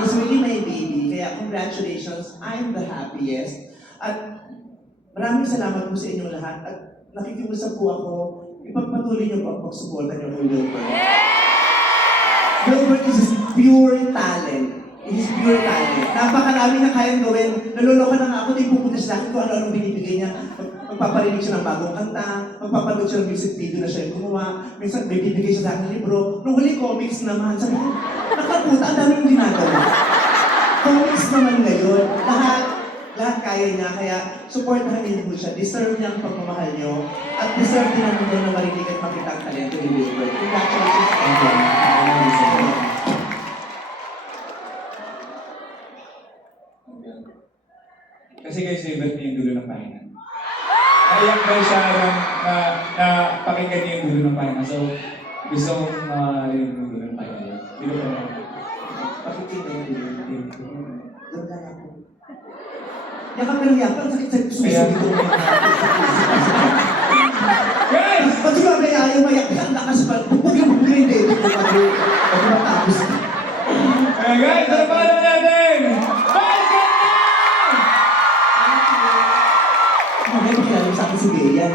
is really my baby. Kaya congratulations, I'm the happiest. At maraming salamat po sa inyong lahat. At nakikiusap po ako, ipagpatuloy niyo po ang pagsuporta niyo kay Wilbert. Wilbert is pure talent. It is pure talent. Napakarami na kayang gawin. Naluloko na nga ako, di pupunta sa akin kung ano-anong binibigay niya. Magpaparinig siya ng bagong kanta, magpapanood siya ng music video na siya yung gumawa. Minsan may bibigay siya sa akin libro. Nung huli, comics naman. Sabi ko, nakaputa, ang dami yung ginagawa. Comics naman ngayon. Lahat kaya niya. Kaya supportahan niyo po siya. Deserve niya ang pagmamahal niyo. At deserve din naman niya na marinig at makita ang talento ni Wilbert. Congratulations. Kasi guys, favorite niya yung dulo ng pahinga. Kaya ba siya na pakinggan niya yung dulo ng pahinga. So, gusto kong yung dulo ng pahinga. Dulo pa lang. Pakikita yung dulo. Doon lang ako. Yakap ka ng yakap, sakit sa susunod ko. Guys! Pag sumabay ayaw mayak, ang lakas pa. Bugin-bugin yung dito ko pag matapos. Guys, ano pa alam natin? May pakilala sa akin si Bea.